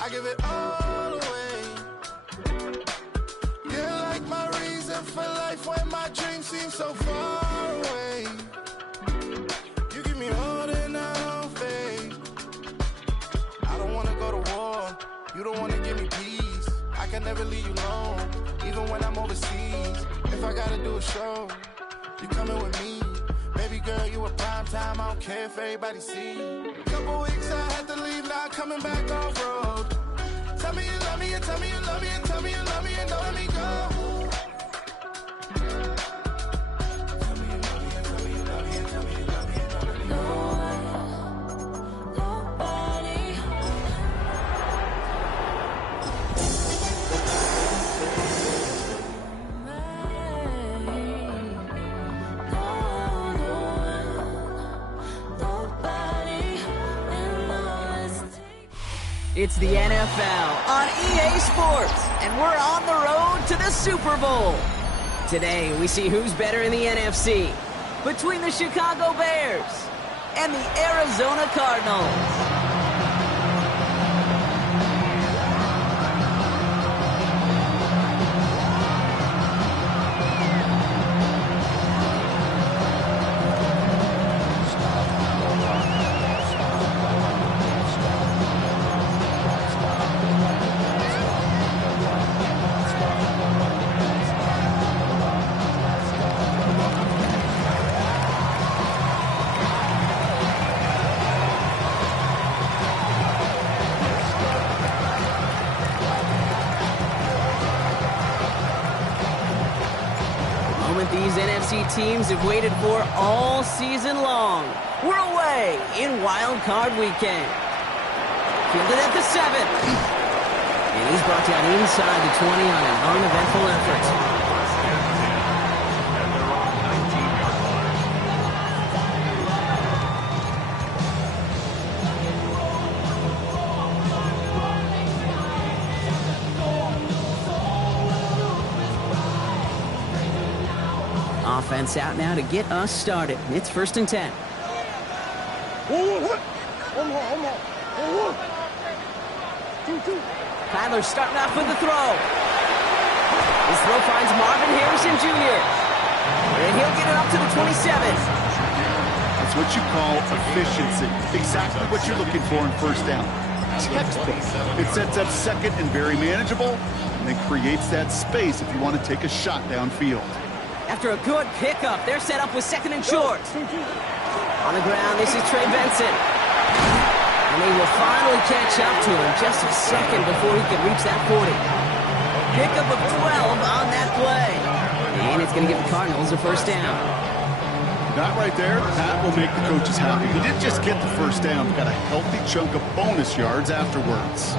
I give it all away. You're like my reason for life when my dreams seem so far away. You give me more than I don't fade. I don't wanna go to war. You don't wanna give me peace. I can never leave you alone, even when I'm overseas. If I gotta do a show, you coming with me. Baby girl, you a prime time. I don't care if everybody see. Couple weeks I had to leave, now coming back off road. Tell me you love me, and tell me you love me, and tell me you love me, and don't let me go. Tell me you love me, and tell me you love me, and tell me you love me, and don't let me go. Nobody. It's the NFL on EA Sports, and we're on the road to the Super Bowl. Today, we see who's better in the NFC between the Chicago Bears and the Arizona Cardinals. These NFC teams have waited for all season long. We're away in Wild Card Weekend. Fielded at the 7. And he's brought down inside the 20 on an uneventful effort. Offense out now to get us started. It's 1st and 10. Kyler starting off with the throw. His throw finds Marvin Harrison Jr. And he'll get it up to the 27. That's what you call efficiency. Exactly what you're looking for in 1st down. Textbook. It sets up 2nd and very manageable, and then creates that space if you want to take a shot downfield. After a good pickup, they're set up with 2nd and short. On the ground, this is Trey Benson. And they will finally catch up to him just a second before he can reach that 40. Pickup of 12 on that play. And it's going to give the Cardinals a 1st down. That right there, that will make the coaches happy. He didn't just get the 1st down, he got a healthy chunk of bonus yards afterwards.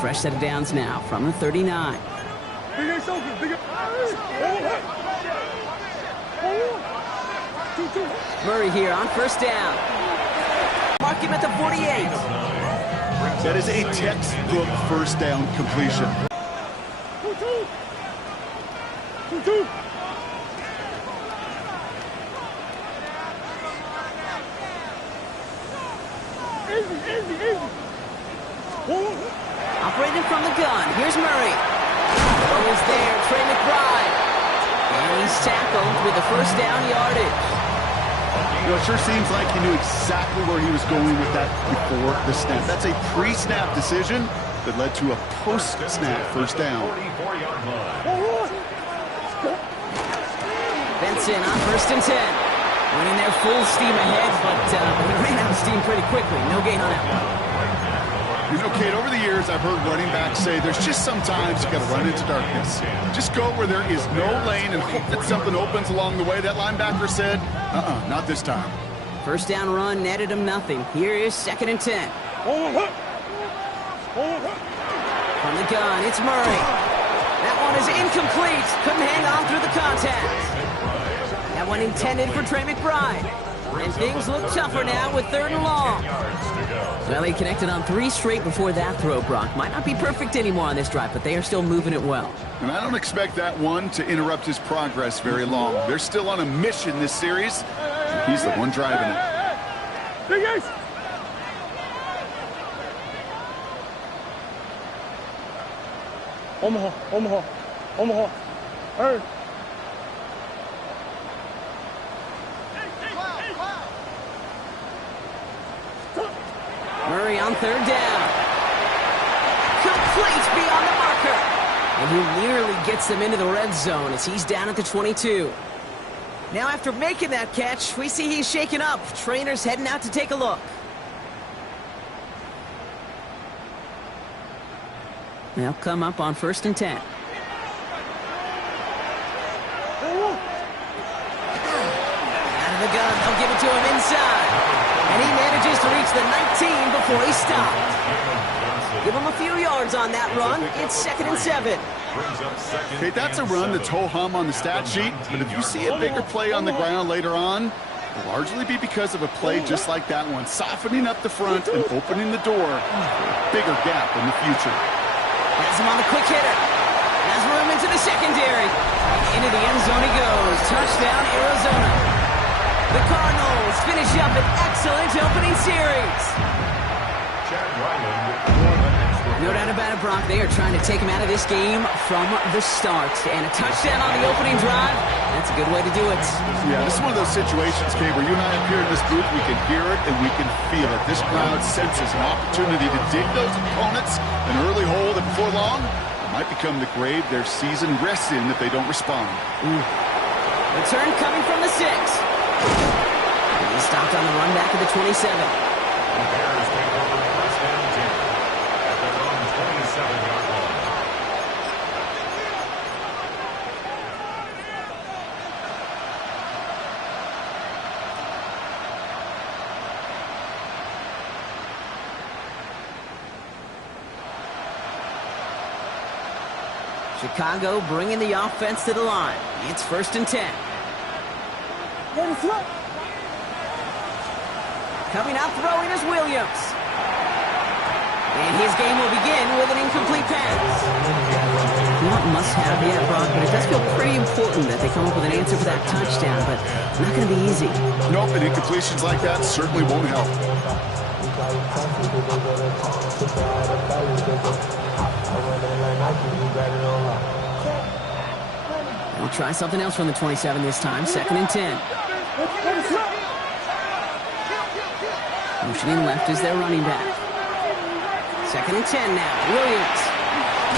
Fresh set of downs now from the 39. Murray here on 1st down. Mark him at the 48. That is a textbook 1st down completion. Operating from the gun, here's Murray. Always there, Trey McBride. And he's tackled with the 1st down yardage. You know, it sure seems like he knew exactly where he was going with that before the snap. That's a pre-snap decision that led to a post-snap 1st down. Benson on 1st and 10. Winning their full steam ahead, but he ran out of steam pretty quickly. No gain on that one. You know, Kate, over the years, I've heard running backs say there's just sometimes you got to run into darkness. Just go where there is no lane and hope that something opens along the way. That linebacker said, not this time. 1st down run netted him nothing. Here is 2nd and 10. From the gun, it's Murray. That one is incomplete. Couldn't hang on through the contact. That one intended for Trey McBride. And things look tougher now with 3rd and long. Well, they connected on 3 straight before that throw, Brock. Might not be perfect anymore on this drive, but they are still moving it well. And I don't expect that one to interrupt his progress very long. They're still on a mission this series. He's the one driving it. Omaha. Hey. Murray on 3rd down. Complete beyond the marker. And he nearly gets them into the red zone as he's down at the 22. Now after making that catch, we see he's shaken up. Trainer's heading out to take a look. They'll come up on 1st and 10. Out of the gun, they'll give it to him inside. And he manages to reach the 19 before he stopped. Give him a few yards on that run. It's 2nd and 7. Okay, that's a run that's ho-hum on the stat sheet, but if you see a bigger play on the ground later on, it'll largely be because of a play just like that one, softening up the front and opening the door for a bigger gap in the future. Has him on the quick hitter. Has room into the secondary. Into the end zone he goes. Touchdown, Arizona. The Cardinals finish up an excellent opening series. No doubt about it, Brock. They are trying to take him out of this game from the start. And a touchdown on the opening drive, that's a good way to do it. Yeah, this is one of those situations, Kay, where you and I up here in this booth, we can hear it and we can feel it. This crowd senses an opportunity to dig those opponents an early hole that before long might become the grave their season rests in if they don't respond. Return coming from the 6. And he stopped on the run back at the 27. The Bears take over first and 10 at their own 27-yard line. Chicago bringing the offense to the line. It's 1st and 10. Coming out throwing is Williams. And his game will begin with an incomplete pass. Not must-have yet, Brock, but it does feel pretty important that they come up with an answer for that touchdown, but not going to be easy. Nope, and incompletions like that certainly won't help. They'll try something else from the 27 this time. 2nd and 10. Motioning left is their running back. 2nd and 10 now. Williams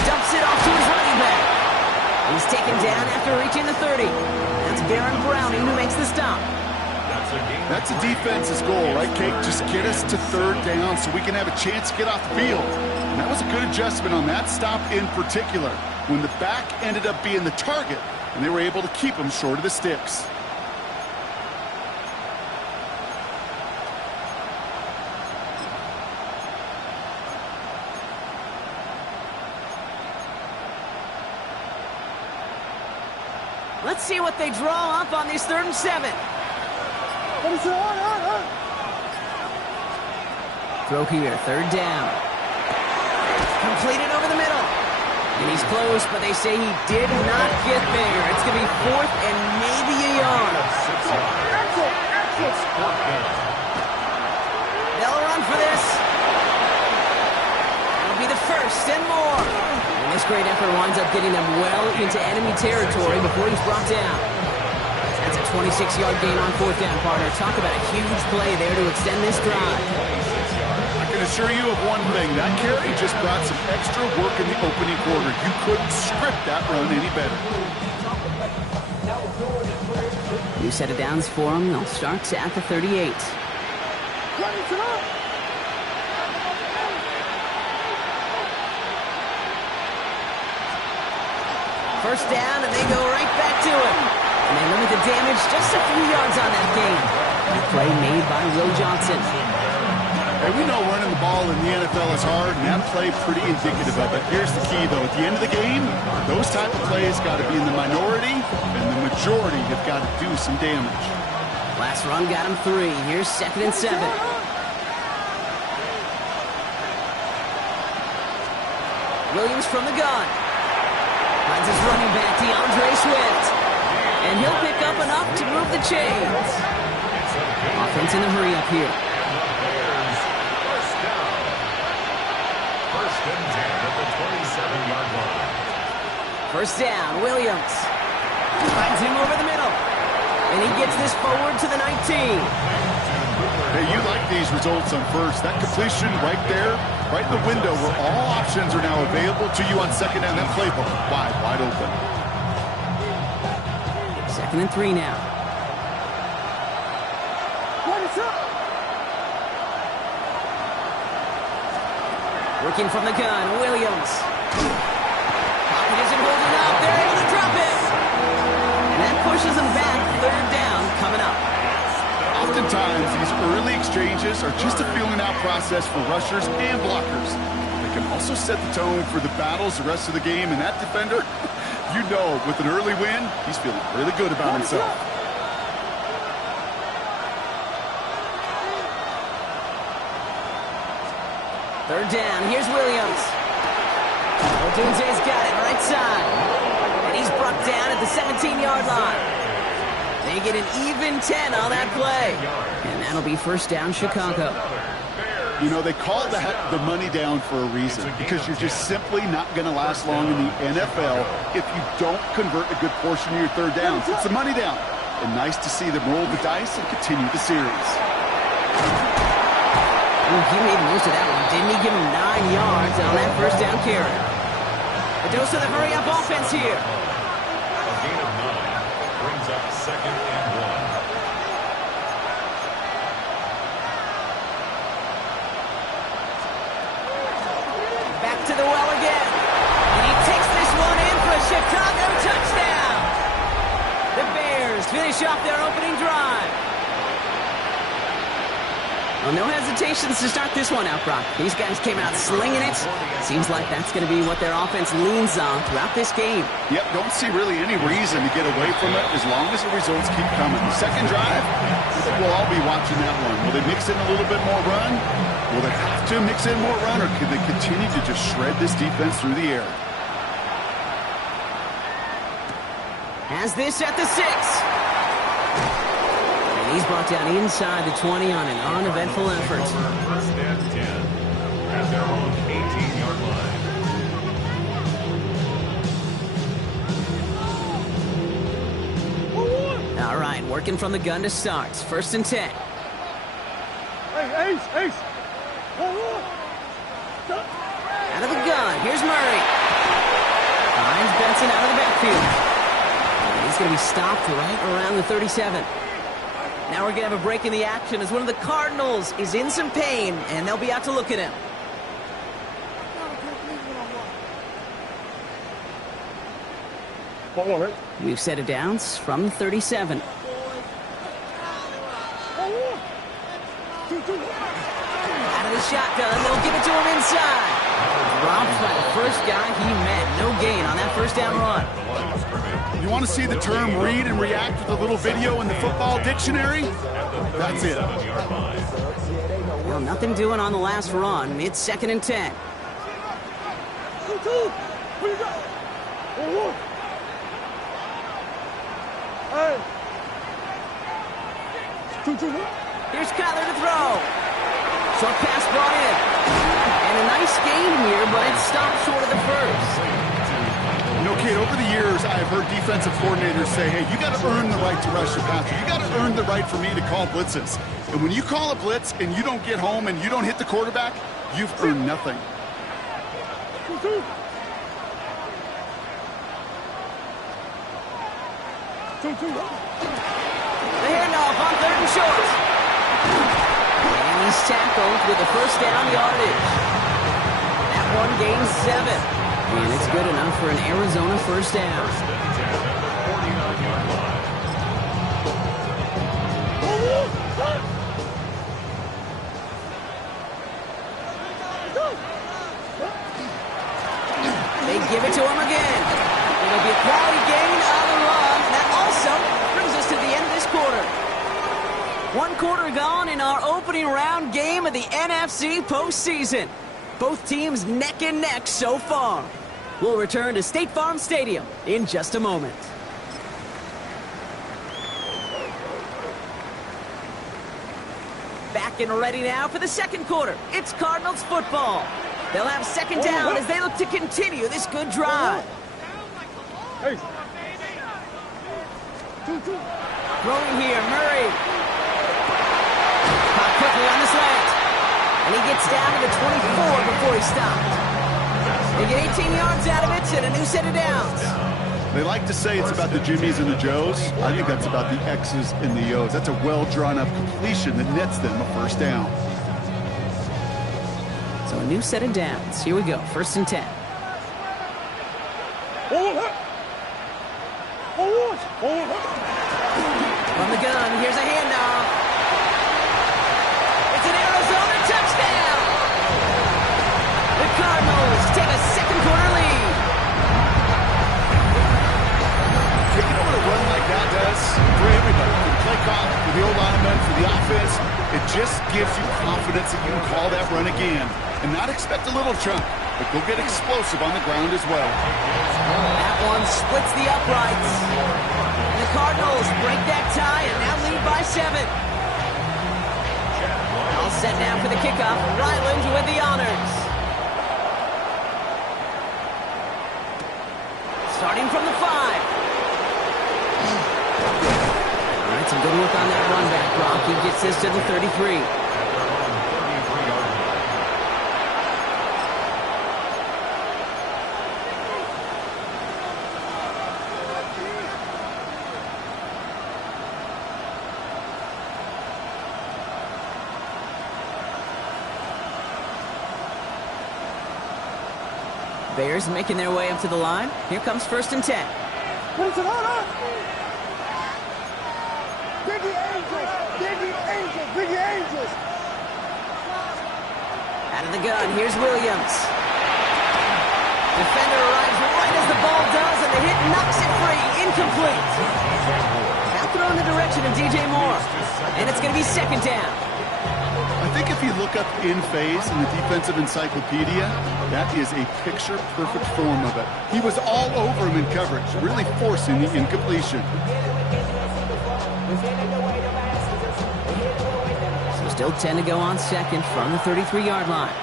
dumps it off to his running back. He's taken down after reaching the 30. That's Baron Browning who makes the stop. That's a defense's goal, right, Kate? Just get us to 3rd down so we can have a chance to get off the field. And that was a good adjustment on that stop in particular, when the back ended up being the target, and they were able to keep him short of the sticks. Let's see what they draw up on this 3rd and 7. Throw here, 3rd down. Completed over the middle. And he's close, but they say he did not get there. It's going to be 4th and maybe a yard. They'll run for this. It'll be the 1st and more. And this great effort winds up getting them well into enemy territory before he's brought down. That's a 26-yard gain on 4th down, partner. Talk about a huge play there to extend this drive. I can assure you of one thing. That carry just brought some extra work in the opening quarter. You couldn't script that run any better. New set of downs for them. They'll start at the 38. First down, and they go right back to it. And they limit the damage just a few yards on that gain. A play made by Will Johnson. Hey, we know running the ball in the NFL is hard, and that play pretty indicative of it. Here's the key, though. At the end of the game, those type of plays got to be in the minority, and the majority have got to do some damage. Last run got him 3. Here's 2nd and 7. Williams from the gun. Finds his running back, DeAndre Swift. And he'll pick up enough to move the chains. Offense in a hurry up here. First down. First and 10 at the 27-yard line. First down, Williams. Finds him over the middle. And he gets this forward to the 19. Hey, you like these results on first. That completion right there, right in the window where all options are now available to you on second down. That playbook wide open. 2nd and 3 now. Working from the gun, Williams. Pocket isn't holding up. They're able to drop it. And that pushes them back. 3rd down coming up. Oftentimes, these early exchanges are just a feeling-out process for rushers and blockers. They can also set the tone for the battles the rest of the game, and that defender, you know, with an early win, he's feeling really good about himself. Third down, here's Williams. Odunze's got it, right side. And he's brought down at the 17-yard line. They get an even 10 on that play. And that'll be first down, Chicago. You know, they call that the money down for a reason, because you're just simply not going to last long in the NFL if you don't convert a good portion of your third downs. It's a money down. And nice to see them roll the dice and continue the series. Ooh, he made most of that one, didn't he? Give him 9 yards on that first down carry. A dose of the hurry-up offense here. A gain of 9 brings up 2nd and 1. Back to the well again. And he takes this one in for a Chicago touchdown. The Bears finish off their opening drive. Well, no hesitations to start this one out, Brock. These guys came out slinging it. Seems like that's going to be what their offense leans on throughout this game. Yep, don't see really any reason to get away from it as long as the results keep coming. The second drive, I think we'll all be watching that one. Will they mix in a little bit more run? Will they have to mix in more run, or can they continue to just shred this defense through the air? Has this at the 6. He's brought down inside the 20 on an uneventful effort. First and 10 at their own 18-yard line. All right, working from the gun to start. 1st and 10. Hey, Ace! Out of the gun, here's Murray. Finds Benson out of the backfield. And he's going to be stopped right around the 37. Now we're going to have a break in the action as one of the Cardinals is in some pain, and they'll be out to look at him. We've set it down from the 37. Out of the shotgun, they'll give it to him inside. Dropped by the first guy he met. No gain on that first down run. You want to see the term read and react with a little video in the football dictionary? That's it. Well, nothing doing on the last run. It's 2nd and 10. Here's Kyler to throw. Short pass brought in. And a nice gain here, but it stopped short of the first. You know, Kate, over the years, I've heard defensive coordinators say, hey, you got to earn the right to rush the passer. You got to earn the right for me to call blitzes. And when you call a blitz and you don't get home and you don't hit the quarterback, you've earned nothing. The handoff on 3rd and short. And he's tackled with the first down yardage. That one gains 7. And it's good enough for an Arizona first down. They give it to him again. It'll be a quality gain on the run. And that also brings us to the end of this quarter. quarter gone in our opening round game of the NFC postseason. Both teams neck and neck so far. We'll return to State Farm Stadium in just a moment. Back and ready now for the second quarter. It's Cardinals football. They'll have second down as they look to continue this good drive. Hey. Throwing here, Murray. Caught quickly on the slant. And he gets down to the 24 before he stopped. They get 18 yards out of it and a new set of downs. They like to say it's about the Jimmies and the Joes. I think that's about the X's and the O's. That's a well-drawn-up completion that nets them a first down. So a new set of downs. Here we go, 1st and 10. From the gun, here's a handoff. It's an Arizona touchdown! The Cardinals take a second quarter lead. You know what a run like that does for everybody, for the play call, for the O-lineman, for the offense? It just gives you confidence that you can call that run again and not expect a little chunk, but go get explosive on the ground as well. That one splits the uprights. And the Cardinals break that tie and now lead by 7. All set now for the kickoff. Ryland with the honors. Starting from the 5. All right, some good work on that run back, Brock. He gets this to the 33. Bears making their way up to the line. Here comes 1st and 10. What is it on? Biggie Angels! Biggie Angels! Biggie Angels! Out of the gun, here's Williams. Defender arrives right as the ball does, and the hit knocks it free. Incomplete. Now thrown in the direction of DJ Moore. And it's going to be 2nd down. I think if you look up in phase in the defensive encyclopedia, that is a picture-perfect form of it. He was all over him in coverage, really forcing the incompletion. So still 10 to go on second from the 33-yard line.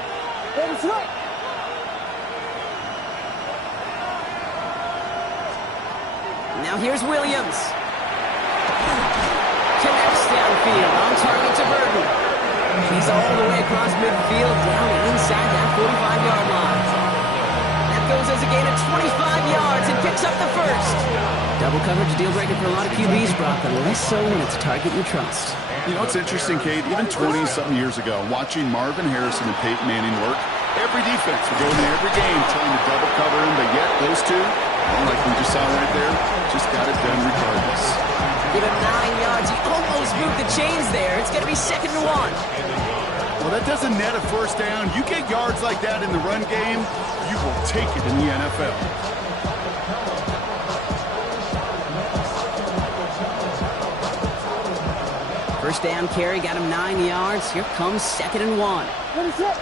Now here's Williams. Connects downfield, on target to Burton. He's all the way across midfield, down inside that 45-yard line. That goes as a gain of 25 yards and picks up the first. Double coverage deal breaker for a lot of QBs, Brock, but less so when it's a target you trust. You know, it's interesting, Kate, even 20-something years ago, watching Marvin Harrison and Peyton Manning work, every defense would go in there every game trying to double cover him, but yet those two, like we just saw right there, just got it done regardless. Give him 9 yards. He almost moved the chains there. It's going to be 2nd and 1. Well, that doesn't net a first down. You get yards like that in the run game, you will take it in the NFL. First down carry got him 9 yards. Here comes 2nd and 1. What is it?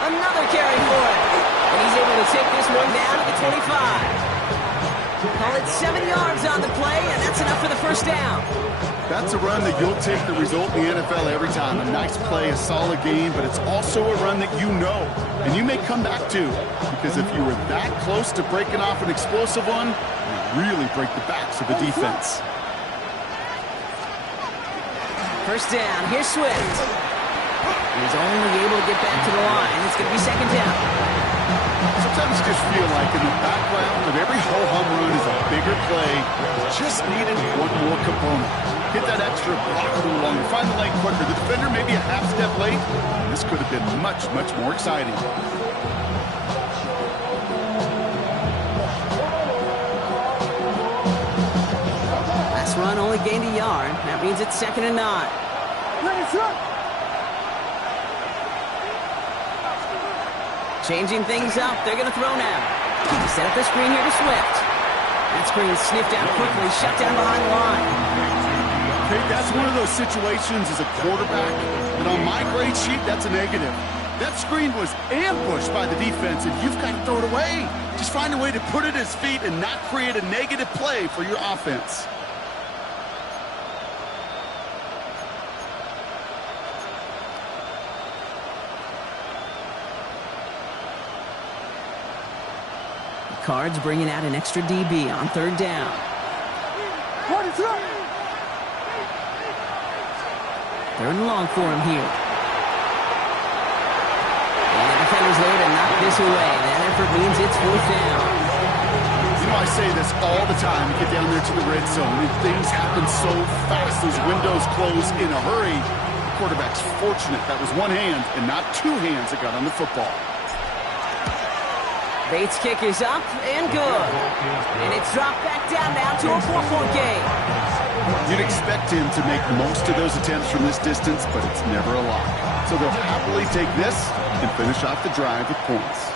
Another carry for him. And he's able to take this one down to the 25. Call it 7 yards on the play, and that's enough for the first down. That's a run that you'll take the result in the NFL every time. A nice play, a solid game, but it's also a run that you know, and you may come back to, because if you were that close to breaking off an explosive one, you really break the backs of the defense. First down, here's Swift. He's only able to get back to the line. It's going to be 2nd down. Sometimes just feel like in the background of every ho-hum run is a bigger play. Just needed one more component. Hit that extra block a little longer. Find the lane quicker. The defender maybe a half step late. This could have been much, much more exciting. Last run only gained a yard. That means it's 2nd and 9. Changing things up. They're going to throw now. Set up the screen here to Swift. That screen sniffed out quickly, shut down behind the line. Okay, that's one of those situations as a quarterback that on my grade sheet, that's a negative. That screen was ambushed by the defense, and you've got to throw it away. Just find a way to put it at his feet and not create a negative play for your offense. The Cards bringing out an extra DB on 3rd down. Third and long for him here. And the defender's there to knock this away. That effort means it's 4th down. You know, I say this all the time. You get down there to the red zone, and things happen so fast. Those windows close in a hurry. The quarterback's fortunate that was one hand and not two hands that got on the football. Bates' kick is up and good. And it's dropped back down now to a 4-point game. You'd expect him to make most of those attempts from this distance, but it's never a lock. So they'll happily take this and finish off the drive with points.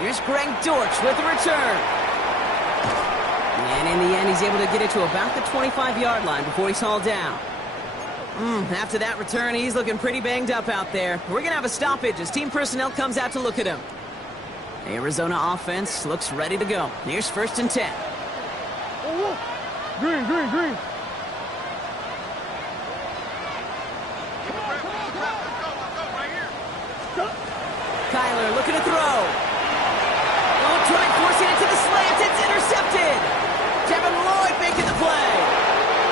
Here's Greg Dortch with the return. And in the end, he's able to get it to about the 25-yard line before he's hauled down. After that return, he's looking pretty banged up out there. We're going to have a stoppage as team personnel comes out to look at him. Arizona offense looks ready to go. Here's 1st and 10. Green. Kyler looking to throw. Oh, trying forcing it to the slant. It's intercepted. Devin Lloyd making the play.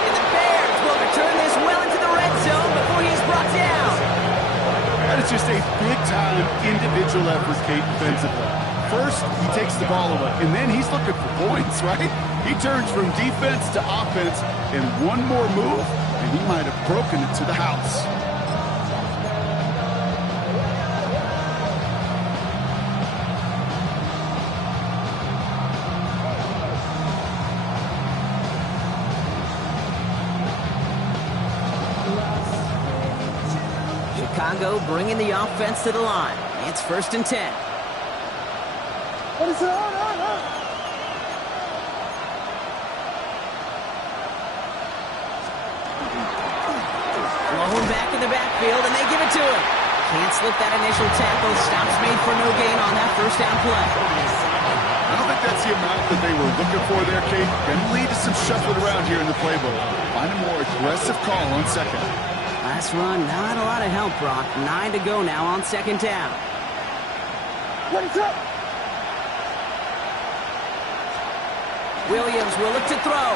And the Bears will return this well into the red zone before he's brought down. That is just a big-time individual effort, Kate, defensively. First, he takes the ball away, and then he's looking for points, right? He turns from defense to offense, and one more move, and he might have broken it to the house. Chicago bringing the offense to the line. It's 1st and 10. Blown back in the backfield, and they give it to him. Can't slip that initial tackle. Stops made for no gain on that 1st down play. I don't think that's the amount that they were looking for there, Kate. Going to lead to some shuffling around here in the playbook. Find a more aggressive call on 2nd. Last run, not a lot of help, Brock. 9 to go now on 2nd down. Williams will look to throw.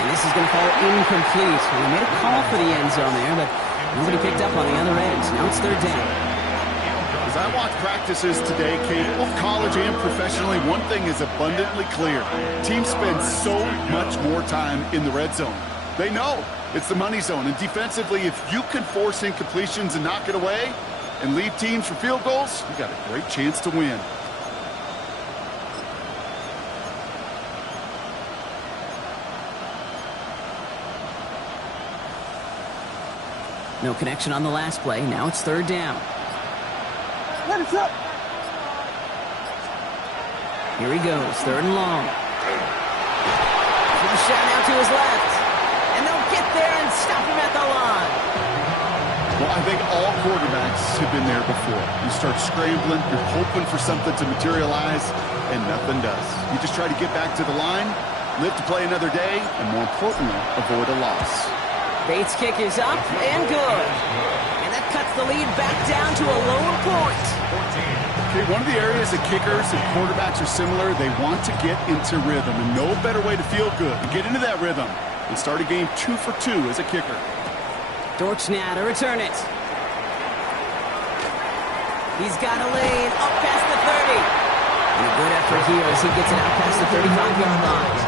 And this is going to fall incomplete. He made a call for the end zone there, but nobody picked up on the other end. Now it's 3rd down. As I watch practices today, Kate, both college and professionally, one thing is abundantly clear. Teams spend so much more time in the red zone. They know it's the money zone. And defensively, if you can force incompletions and knock it away and leave teams for field goals, you got a great chance to win. No connection on the last play. Now it's 3rd down. Here he goes. 3rd and long. He's shot out to his left. And they'll get there and stop him at the line. Well, I think all quarterbacks have been there before. You start scrambling, you're hoping for something to materialize, and nothing does. You just try to get back to the line, live to play another day, and more importantly, avoid a loss. Bates' kick is up and good. And that cuts the lead back down to a lower point. Okay, one of the areas that kickers and quarterbacks are similar, they want to get into rhythm. And no better way to feel good, to get into that rhythm, and start a game 2 for 2 as a kicker. Dortch now to return it. He's got a lane up past the 30. And a good effort here as he gets it out past the 35-yard line.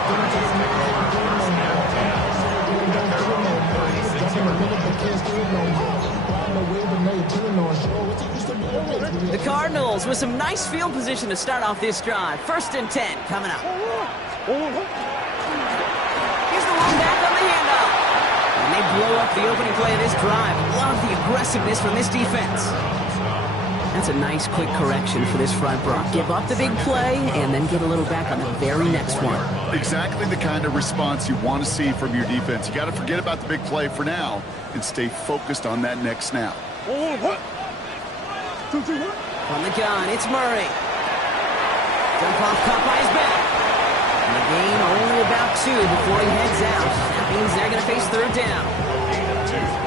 The Cardinals with some nice field position to start off this drive. 1st and 10 coming up. Here's the one back on the handoff. And they blow up the opening play of this drive. Love the aggressiveness from this defense. That's a nice quick correction for this front, Brock. Give up the big play and then get a little back on the very next one. Exactly the kind of response you want to see from your defense. You got to forget about the big play for now and stay focused on that next snap. From the gun, it's Murray. Dump off caught by his back. And the gain only about 2 before he heads out. That means they're going to face third down.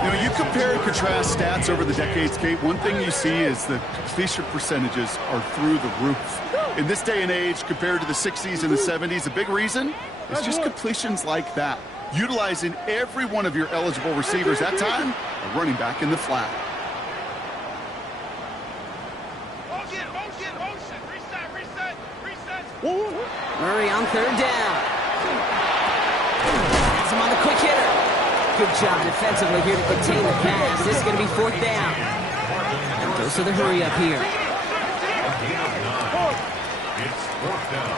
You know, you compare and contrast stats over the decades, Kate. One thing you see is the completion percentages are through the roof. In this day and age, compared to the 60s and the 70s, a big reason is just completions like that. Utilizing every one of your eligible receivers that time, a running back in the flat. Murray on third down. Has him on the quick hitter. Good job defensively here to contain the pass. This is going to be fourth down. And goes to the hurry up here. It's fourth down.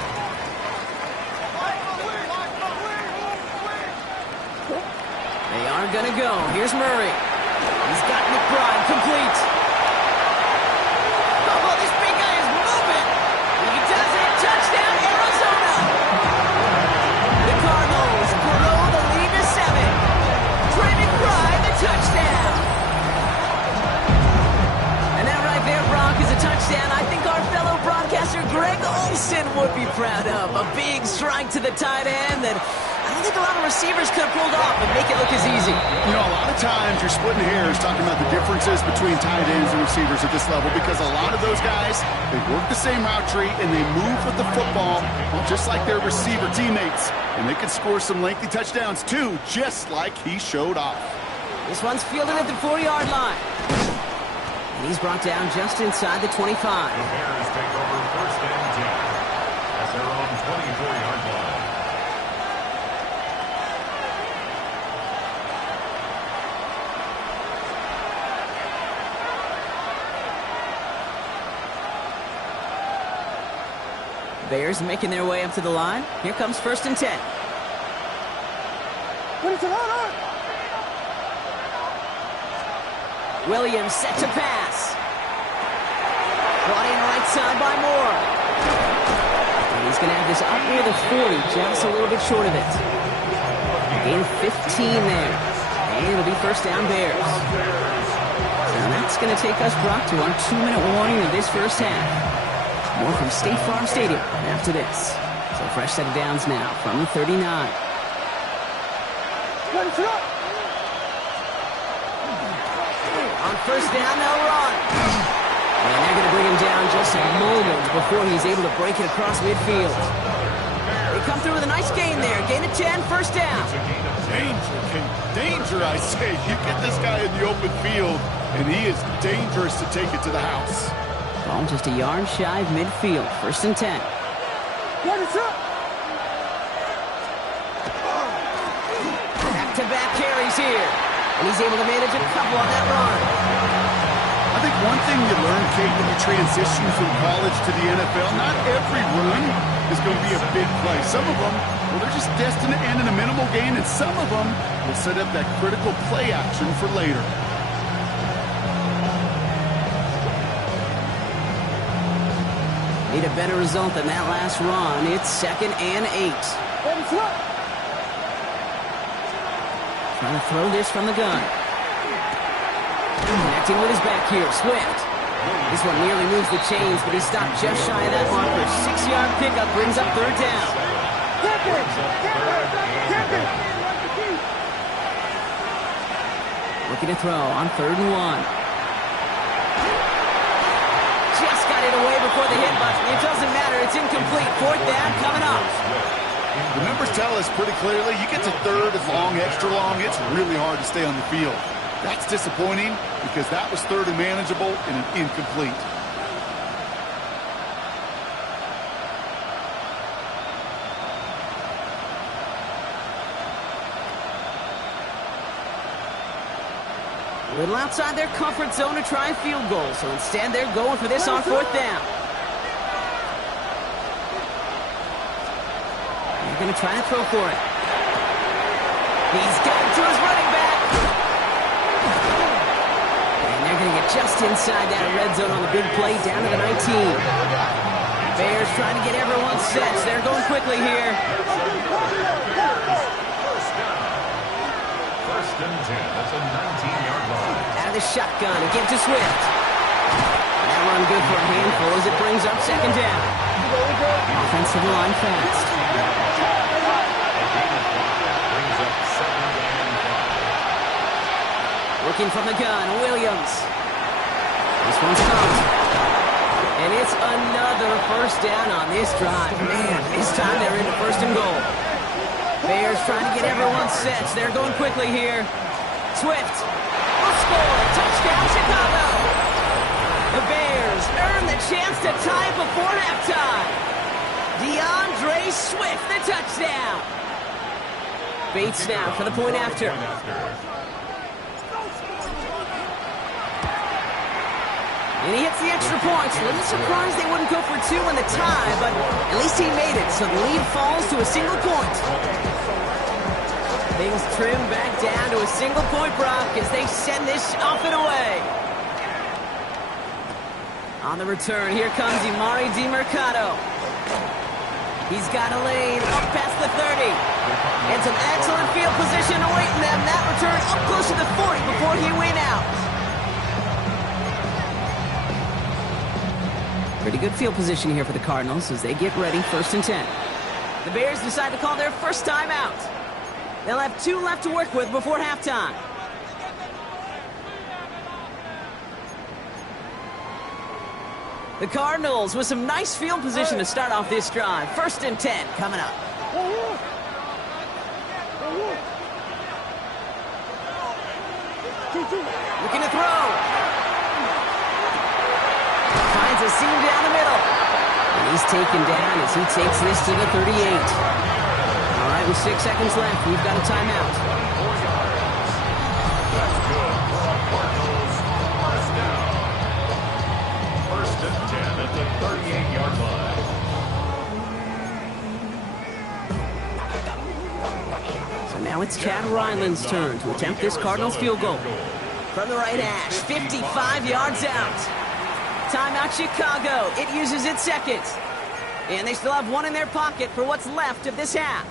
They are going to go. Here's Murray. He's got McBride complete. Oh, this big guy is moving. He does it. Touchdown, Arizona. The Cardinals blow the lead to 7. Trey McBride, the touchdown. And that right there, Brock, is a touchdown I think our fellow broadcaster Greg Olsen would be proud of. A big strike to the tight end that I don't think a lot of receivers could have pulled off and make it look as easy. You know, a lot of times you're splitting hairs talking about the differences between tight ends and receivers at this level because a lot of those guys, they work the same route tree and they move with the football just like their receiver teammates. And they can score some lengthy touchdowns too, just like he showed off. This one's fielded at the 4-yard line. And he's brought down just inside the 25. The Bears take over first and 10 at their own 24-yard line. Bears making their way up to the line. Here comes first and 10. Williams set to pass. Brought in right side by Moore. And he's going to have this up near the 40, just a little bit short of it. Gain of 15 there. And it'll be first down Bears. And that's going to take us, Brock, to our 2-minute warning of this first half. More from State Farm Stadium after this. So fresh set of downs now from the 39. On first down, they'll run. And they're going to bring him down just a moment before he's able to break it across midfield. They come through with a nice gain there. Gain of 10, first down. Danger, I say. You get this guy in the open field, and he is dangerous to take it to the house. Ball just a yard shy of midfield. First and 10. Back-to-back carries here. And he's able to manage a couple on that run. I think one thing you learn, Kate, when you transition from college to the NFL, not every run is going to be a big play. Some of them, well, they're just destined to end in a minimal gain, and some of them will set up that critical play action for later. Need a better result than that last run. It's second and 8. Trying to throw this from the gun. Connecting with his back here, Swift. This one nearly moves the chains, but he stopped just shy of that marker. 6-yard pickup brings up third down. Looking to throw on third and 1. Just got it away before the hit button. It doesn't matter. It's incomplete. Fourth down coming up. The numbers tell us pretty clearly, you get to third and long, extra long, it's really hard to stay on the field. That's disappointing because that was third and manageable and an incomplete. A little outside their comfort zone to try a field goal, so instead they're going for this on fourth down. They're going to try to throw for it. He's got it to his running back. And they're going to get just inside that red zone on the big play down to the 19. Bears trying to get everyone set. They're going quickly here. First and 10. That's a 19-yard line. Out of the shotgun, again to Swift. That run good for a handful as it brings up second down. Offensive line fast. Brings up second and 5. Working from the gun, Williams. This one's caught. And it's another first down on this drive. Man, this time they're into first and goal. Bears trying to get everyone set. They're going quickly here. Swift will score. Touchdown, Chicago. The Bears earn the chance to tie before halftime. DeAndre Swift, the touchdown. Bates now for the point after. And he hits the extra point. A little surprised they wouldn't go for two in the tie, but at least he made it, so the lead falls to a single point. Things trim back down to a single point, Brock, as they send this off and away. On the return, here comes Emari Demercado. He's got a lane up past the 30. And some excellent field position awaiting them. That return up close to the 40 before he went out. Pretty good field position here for the Cardinals as they get ready, first and 10. The Bears decide to call their first timeout. They'll have 2 left to work with before halftime. The Cardinals with some nice field position to start off this drive. First and 10 coming up. Looking to throw. Finds a seam down the middle. And he's taken down as he takes this to the 38. All right, with 6 seconds left, we've got a timeout. 4 yards. That's good for a Cardinals first down. First and 10 at the 38-yard line. So now it's Chad Ryland's turn to attempt this Cardinals field goal. From the right hash, 55 yards out. Timeout Chicago. It uses its second. And they still have 1 in their pocket for what's left of this half.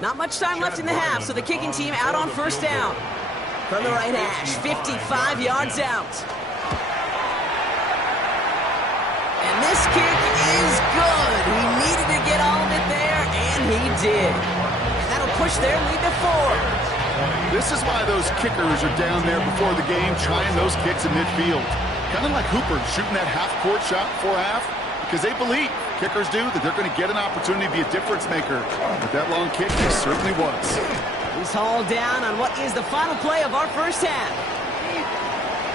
Not much time left in the half, so the kicking team out on first down. From the right hash, 55 yards out. And this kick is good. He needed to get all of it there, and he did. And that'll push their lead to 4. This is why those kickers are down there before the game trying those kicks in midfield. Kind of like Hooper shooting that half-court shot before half, because they believe, kickers do, that they're going to get an opportunity to be a difference maker. With that long kick, he certainly was. He's hauled down on what is the final play of our first half.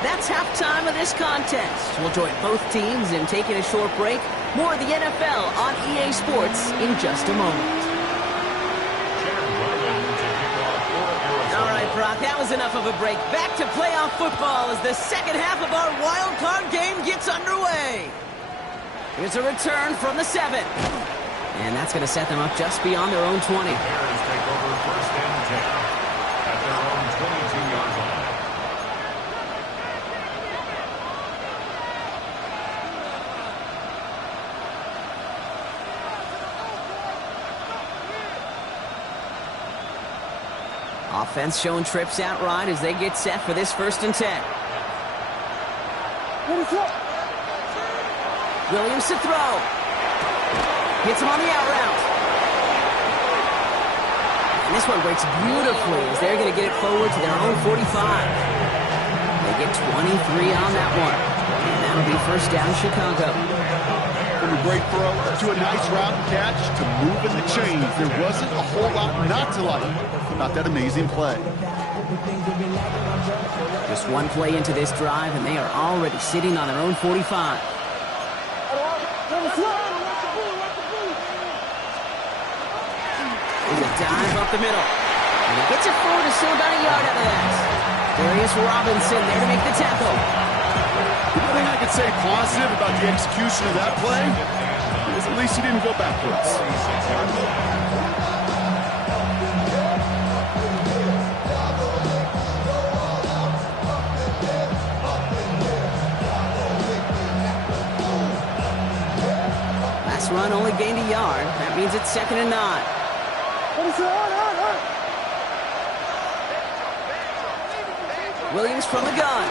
That's halftime of this contest. We'll join both teams in taking a short break. More of the NFL on EA Sports in just a moment. All right, Brock, that was enough of a break. Back to playoff football as the second half of our wild card game gets underway. Here's a return from the 7. And that's going to set them up just beyond their own 20. Bears take over first and 10 at their own 22-yard line. Offense showing trips out right as they get set for this first and 10. Williams to throw. Hits him on the out route. And this one breaks beautifully as they're going to get it forward to their own 45. They get 23 on that one. And that'll be first down Chicago. From a great throw to a nice route and catch to moving the chains. There wasn't a whole lot not to like about that amazing play. Just one play into this drive, and they are already sitting on their own 45. There's a dive up the middle. And he gets it forward to still about a yard out of that. Darius Robinson there to make the tackle. The only thing I could say positive about the execution of that play is at least he didn't go backwards. Last run only gained a yard. That means it's 2nd and 9. Williams from the gun.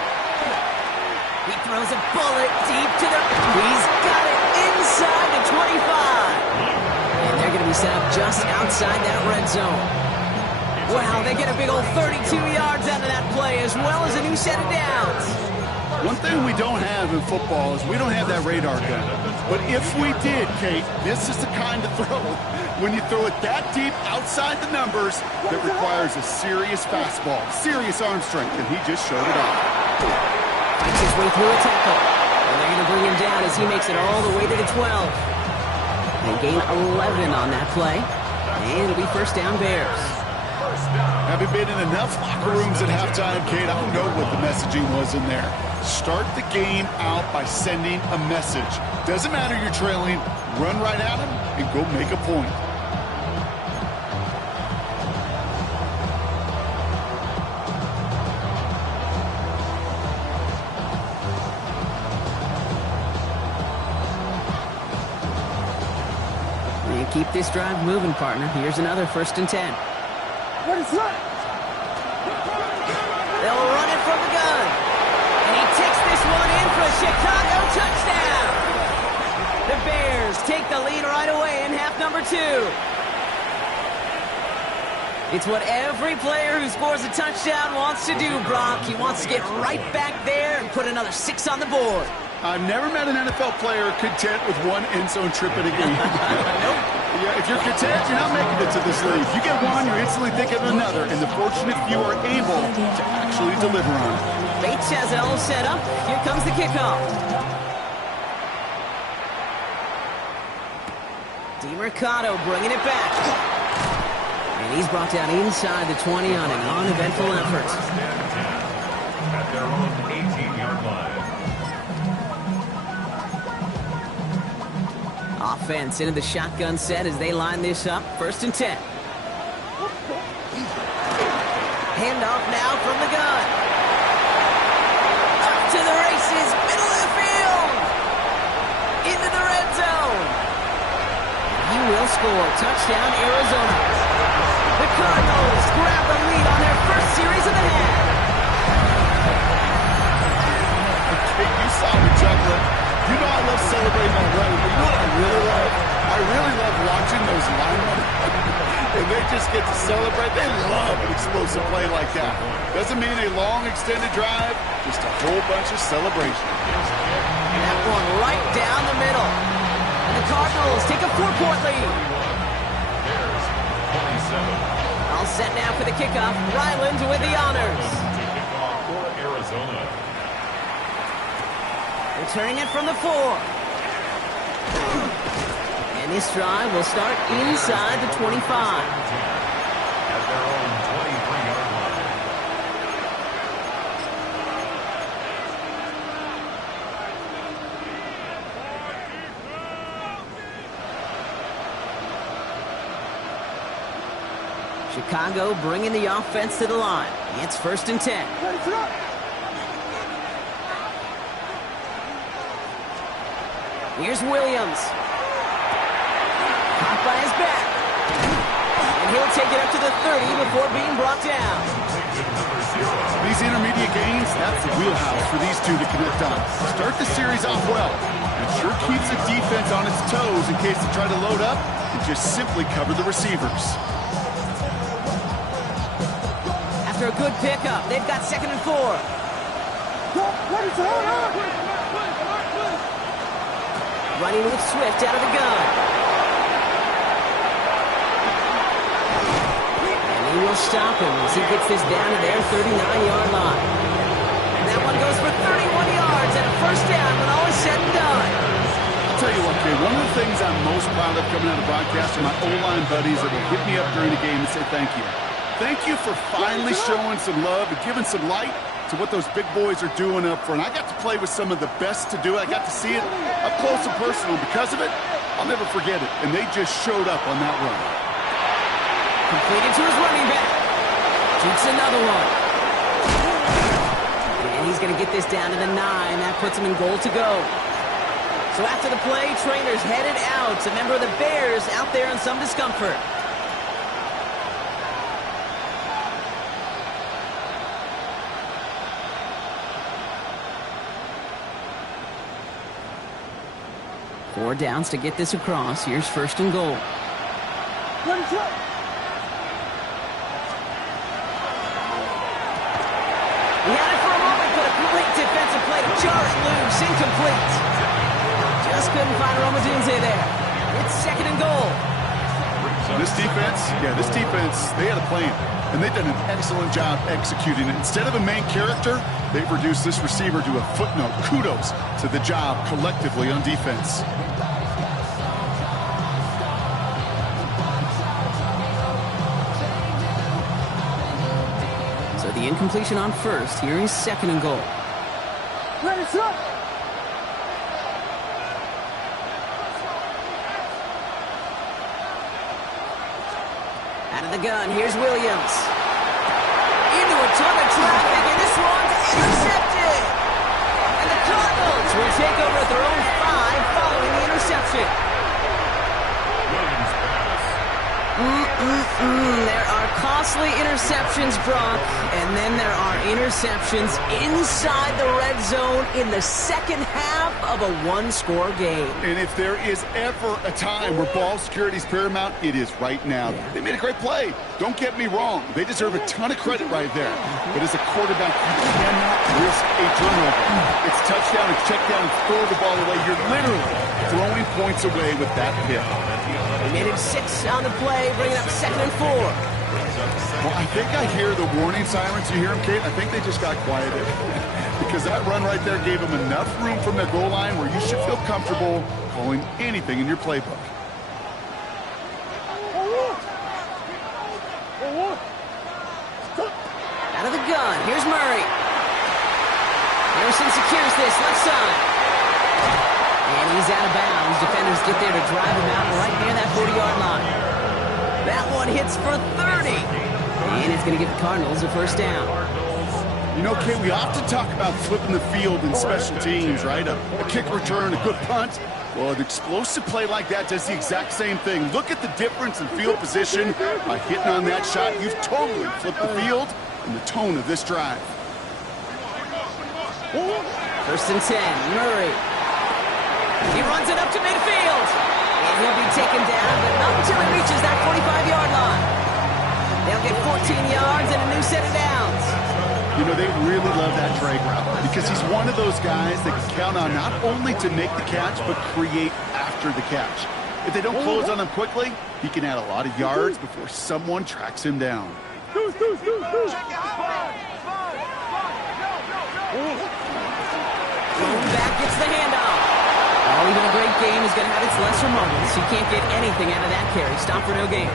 He throws a bullet deep to the... He's got it inside the 25. And they're going to be set up just outside that red zone. Wow, they get a big old 32 yards out of that play, as well as a new set of downs. One thing we don't have in football is we don't have that radar gun. But if we did, Kate, this is the kind of throw, when you throw it that deep outside the numbers, that requires a serious fastball, serious arm strength, and he just showed it off. Fights his way through a tackle. And they're going to bring him down as he makes it all the way to the 12. They gain 11 on that play. And it'll be 1st down Bears. Having been in enough locker rooms at halftime, Kate, I don't know what the messaging was in there. Start the game out by sending a message. Doesn't matter you're trailing, run right at him and go make a point. And keep this drive moving, partner. Here's another 1st and 10. What is that? They'll run it from the gun. And he takes this one in for a Chicago touchdown. The Bears take the lead right away in half number 2. It's what every player who scores a touchdown wants to do, Brock. He wants to get right back there and put another 6 on the board. I've never met an NFL player content with one end zone trip in a game. Nope. Yeah, if you're content, you're not making it to this league. You get one, you're instantly thinking of another, and the fortunate few are able to actually deliver on it. Bates has it all set up. Here comes the kickoff. DeMercado bringing it back. And he's brought down inside the 20 on an uneventful effort. At their own 18-yard line. Offense into the shotgun set as they line this up. 1st and 10. Handoff now from the gun. Up to the races, middle of the field. Into the red zone. He will score. Touchdown, Arizona. The Cardinals grab the lead on their first series of the half. Okay, you saw me juggling. You know I love celebrating already, but you know what I really love? I really love watching those linemen. And they just get to celebrate. They love an explosive play like that. Doesn't mean a long extended drive, just a whole bunch of celebration. And that one right down the middle. And the Cardinals take a 4-point lead. Bears, 27. All set now for the kickoff. Ryland with the honors. To kick off for Arizona. Returning it from the 4. And this drive will start inside the 25. At their own 23-yard line. Chicago bringing the offense to the line. It's 1st and 10. Here's Williams. Caught by his back. And he'll take it up to the 30 before being brought down. These intermediate gains, that's the wheelhouse for these two to connect on. Start the series off well. It sure keeps the defense on its toes in case they try to load up and just simply cover the receivers. After a good pickup, they've got 2nd and 4. Running with Swift out of the gun. And he will stop him as he gets this down to their 39-yard line. And that one goes for 31 yards and a 1st down when all is said and done. I'll tell you what, Kay, one of the things I'm most proud of coming out of broadcast are my O-line buddies that will hit me up during the game and say thank you. Thank you for finally showing some love and giving some light to what those big boys are doing up front. I got to play with some of the best to do it. I got to see it up close and personal. Because of it, I'll never forget it. And they just showed up on that run. Completed to his running back. Shoots another one. And he's going to get this down to the 9. That puts him in goal to go. So after the play, trainers headed out. A member of the Bears out there in some discomfort. Four downs to get this across. Here's first and goal. Let him try. He had it for a moment, but a great defensive play to jar it loose. Incomplete. Just couldn't find Romadunze there. It's second and goal. This defense, they had a plan. And they've done an excellent job executing it. Instead of a main character, they've reduced this receiver to a footnote. Kudos to the job collectively on defense. So the incompletion on first. Here is second and goal. Let it try. Out of the gun, here's Williams. Into a ton of traffic, and this one's intercepted. And the Cardinals will take over at their own 5 following the interception. Williams pass. There are costly interceptions, Brock, and then there are interceptions inside the red zone in the second half of a one-score game. And if there is ever a time where ball security is paramount, it is right now. They made a great play. Don't get me wrong. They deserve a ton of credit right there. But as a quarterback, you cannot risk a turnover. It's touchdown, it's check down, it's throw the ball away. You're literally throwing points away with that hit. They made it 6 on the play, bringing up second and 4. Well, I think I hear the warning sirens. You hear them, Kate? I think they just got quieted. Because that run right there gave them enough room from their goal line where you should feel comfortable calling anything in your playbook. Out of the gun, here's Murray. Harrison secures this, left side. And he's out of bounds. Defenders get there to drive him out right near that 40-yard line. That one hits for 30. And it's going to give the Cardinals a first down. You know, Kate, we often talk about flipping the field in special teams, right? A kick return, a good punt. Well, an explosive play like that does the exact same thing. Look at the difference in field position by hitting on that shot. You've totally flipped the field and the tone of this drive. First and 10, Murray. He runs it up to midfield. And he'll be taken down, but not until he reaches that 45-yard line. They'll get 14 yards and a new set of downs. You know, they really love that drag route because he's one of those guys that can count on not only to make the catch, but create after the catch. If they don't close on him quickly, he can add a lot of yards before someone tracks him down. Back gets the handoff. Oh, even a great game is going to have its lesser moments. You can't get anything out of that carry. Stop for no gain.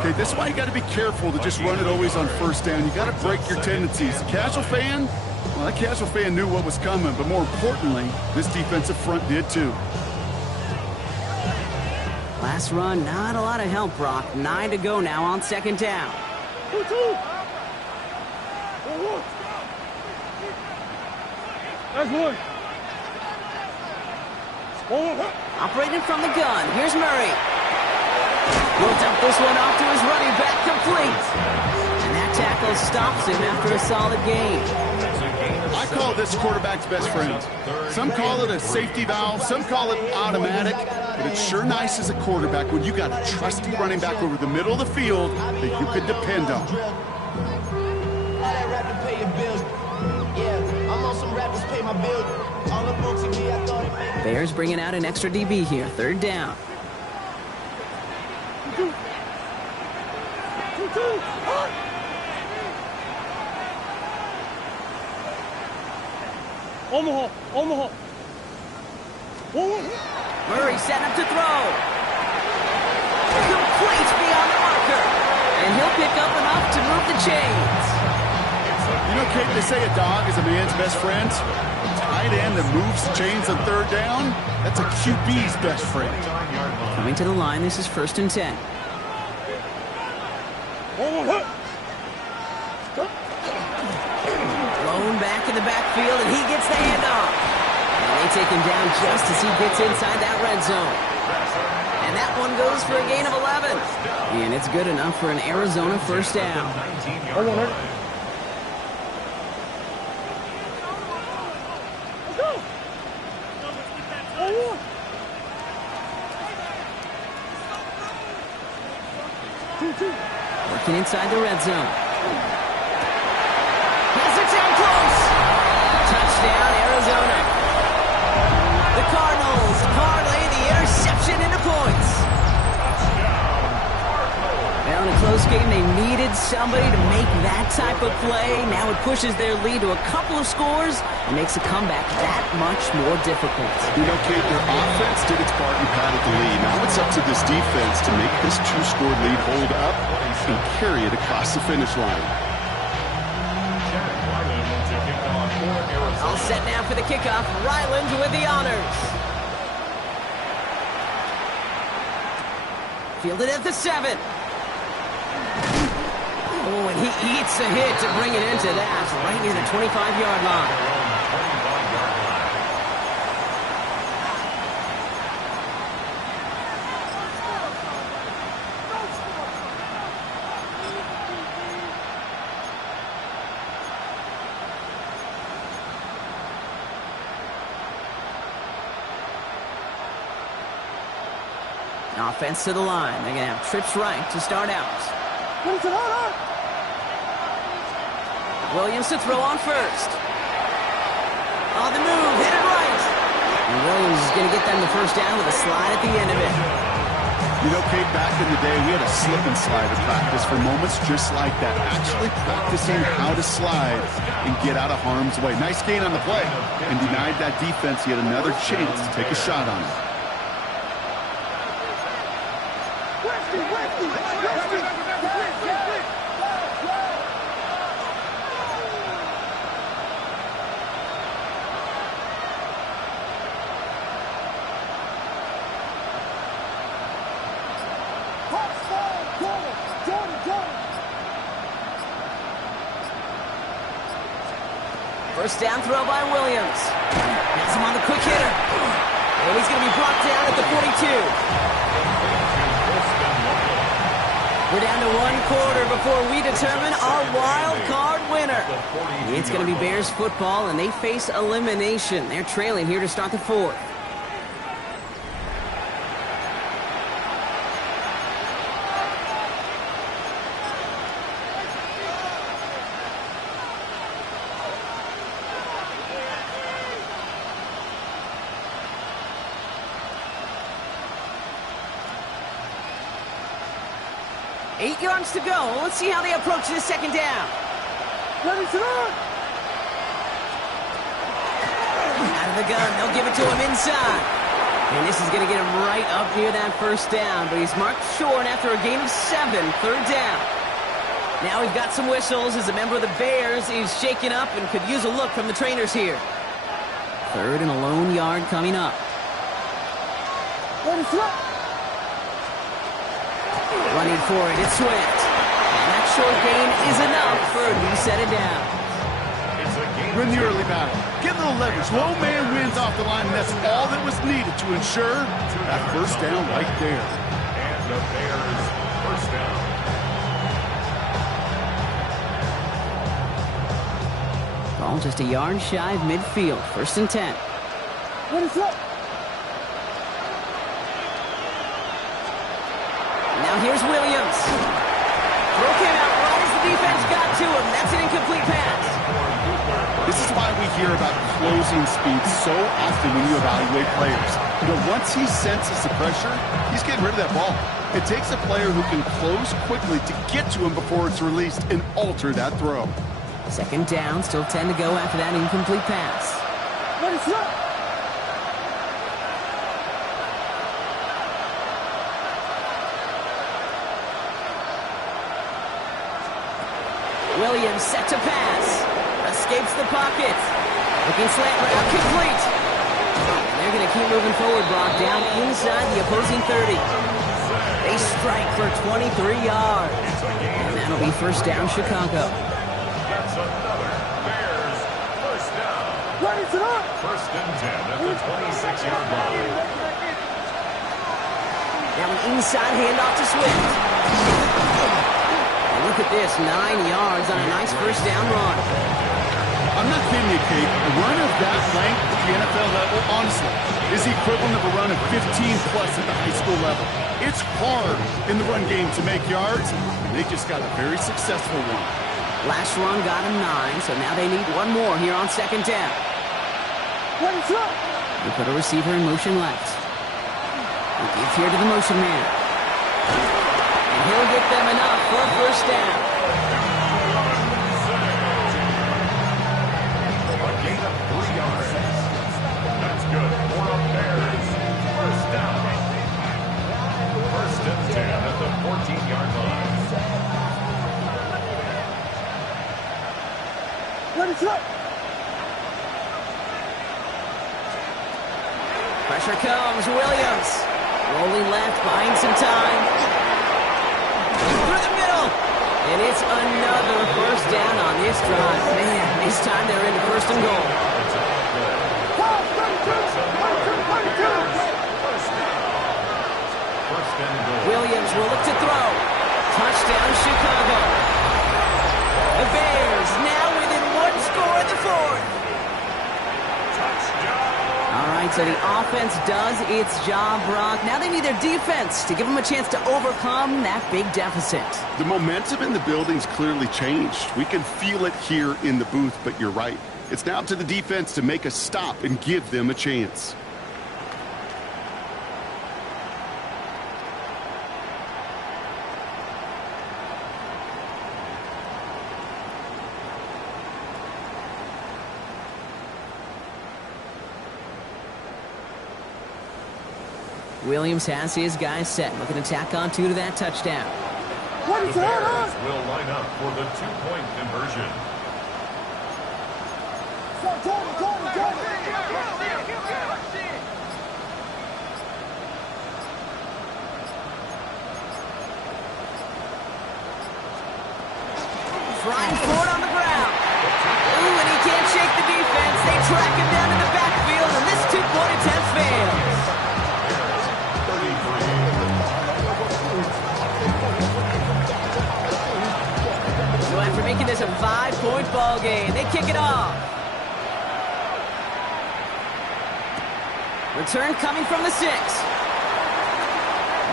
Okay, this is why you got to be careful to just run it always on first down. You got to break your tendencies. The casual fan, well, that casual fan knew what was coming, but more importantly, this defensive front did too. Last run, not a lot of help, Brock. 9 to go now on second down. That's one. Operating from the gun. Here's Murray. He'll dump this one off to his running back, complete. And that tackle stops him after a solid gain. I call this quarterback's best friend. Some call it a safety valve, some call it automatic, but it's sure nice as a quarterback when you got a trusty running back over the middle of the field that you could depend on. Bears bringing out an extra DB here. Third down. Omaha. Murray setting up to throw. Complete beyond the marker. And he'll pick up enough to move the chains. You know, Kate, they say a dog is a man's best friend. A tight end that moves chains on third down, that's a QB's best friend. Coming to the line, this is 1st and 10. Blown back in the backfield, and he gets the handoff. And they take him down just as he gets inside that red zone. And that one goes for a gain of 11. And it's good enough for an Arizona first down. Working inside the red zone. Has it down close. Touchdown, Arizona. The Cardinals parlay the interception into points. Now in a close game, they needed somebody to make that type of play. Now it pushes their lead to a couple of scores and makes a comeback that much more difficult. You know, Kate, their offense did its part and padded the lead. Now it's up to this defense to make this 2-score lead hold up and carry it across the finish line. All set now for the kickoff. Ryland with the honors. Fielded at the 7. Oh, and he eats a hit to bring it into that, right near the 25-yard line. Offense to the line. They're going to have trips right to start out. Williams to throw on first. On the move, hit it right. And Williams is going to get them the first down with a slide at the end of it. You know, Kate, back in the day, we had a slip and slide at practice for moments just like that. Actually practicing how to slide and get out of harm's way. Nice gain on the play. And denied that defense yet another chance to take a shot on it. First down throw by Williams. Has him on the quick hitter. And he's going to be brought down at the 42. We're down to 1 quarter before we determine our wild card winner. It's going to be Bears football, and they face elimination. They're trailing here to start the 4th. Eight yards to go. Let's see how they approach this second down. Ready to run. Out of the gun. They'll give it to him inside. And this is going to get him right up near that first down. But he's marked short after a gain of 7. Third down. Now we've got some whistles as a member of the Bears is shaken up and could use a look from the trainers here. 3rd and a lone yard coming up. Ready to run. Running for it, it's Swift. And that short gain is enough for a new set of downs. We're in the early battle. Get a little leverage. Low man wins off the line, and that's all that was needed to ensure that first down right there. And the Bears first down. Ball just a yard shy of midfield. 1st and 10. Ready to run. Now here's Williams. Throw came out right as the defense got to him. That's an incomplete pass. This is why we hear about closing speed so often when you evaluate players. You know, once he senses the pressure, he's getting rid of that ball. It takes a player who can close quickly to get to him before it's released and alter that throw. Second down, still 10 to go after that incomplete pass. Ready to run. Williams set to pass. Escapes the pocket. Looking slant route complete. And they're going to keep moving forward, Brock, down inside the opposing 30. They strike for 23 yards. And that'll be first down, Chicago. That's another Bears first down. First and 10 at the 26-yard line. Now an inside handoff to Swift. And look at this, 9 yards on a nice first down run. I'm not kidding you, Kate. A run of that length at the NFL level, honestly, is the equivalent of a run of 15-plus at the high school level. It's hard in the run game to make yards, and they just got a very successful one. Last run got him 9, so now they need one more here on second down. They put a receiver in motion left. He gives here to the motion man. And he'll get them enough for a first down. A gain of 3 yards. That's good for a Bears first down. First and 10 at the 14-yard line. Pressure comes, Williams. Rolling left, buying some time. Through the middle. And it's another first down on this drive. Man, this time they're into first and goal. Williams will look to throw. Touchdown, Chicago. The Bears now within one score in the fourth. All right, so the offense does its job, Brock. Now they need their defense to give them a chance to overcome that big deficit. The momentum in the building's clearly changed. We can feel it here in the booth, but you're right. It's now to the defense to make a stop and give them a chance. Williams has his guys set, looking to tack on 2 to that touchdown. The Bears will line up for the 2-point conversion. Flying forward on the ground. Ooh, and he can't shake the defense. They track him down in the backfield, and this 2-point attempt fails. So after making this a 5-point ball game, they kick it off. Return coming from the 6.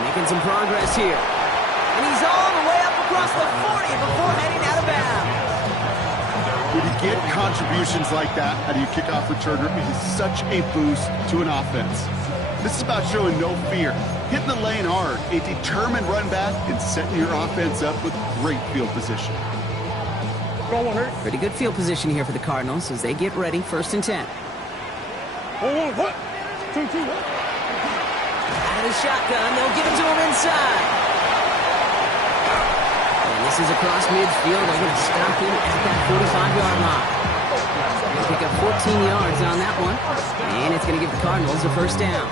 Making some progress here. And he's all the way up across the 40 before heading out of bounds. When you get contributions like that out of your kickoff returner, it is such a boost to an offense. This is about showing no fear, hitting the lane hard, a determined run back, and setting your offense up with great field position. Pretty good field position here for the Cardinals as they get ready, first and 10. Out of the shotgun, they'll give it to him inside. And this is across midfield. They're going to stop him at that 45-yard line. They'll pick up 14 yards on that one, and it's going to give the Cardinals a first down.